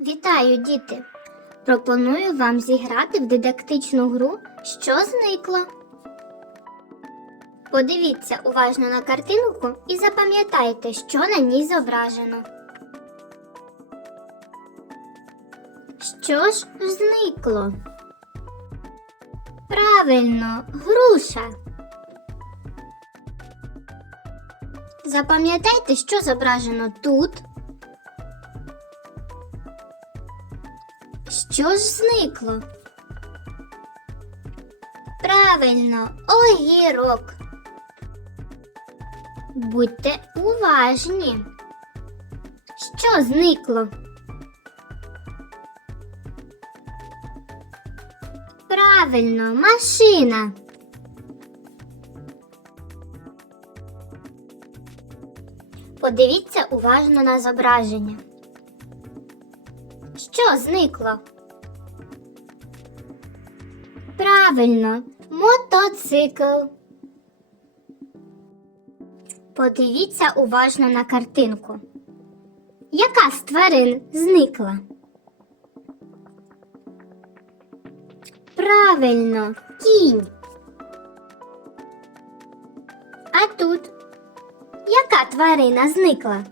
Вітаю, діти! Пропоную вам зіграти в дидактичну гру Що зникло. Подивіться уважно на картинку і запам'ятайте, що на ній зображено. Що ж зникло? Правильно, груша. Запам'ятайте, що зображено тут. Що ж зникло? Правильно, огірок. Будьте уважні. Що зникло? Правильно, машина. Подивіться уважно на зображення. Що зникло? Правильно, мотоцикл. Подивіться уважно на картинку. Яка з тварин зникла? Правильно, кінь. А тут яка тварина зникла?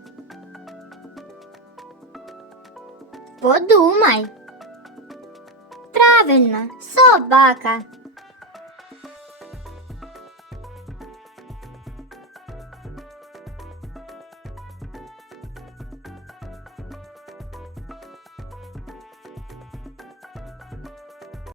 Подумай. Правильно, собака.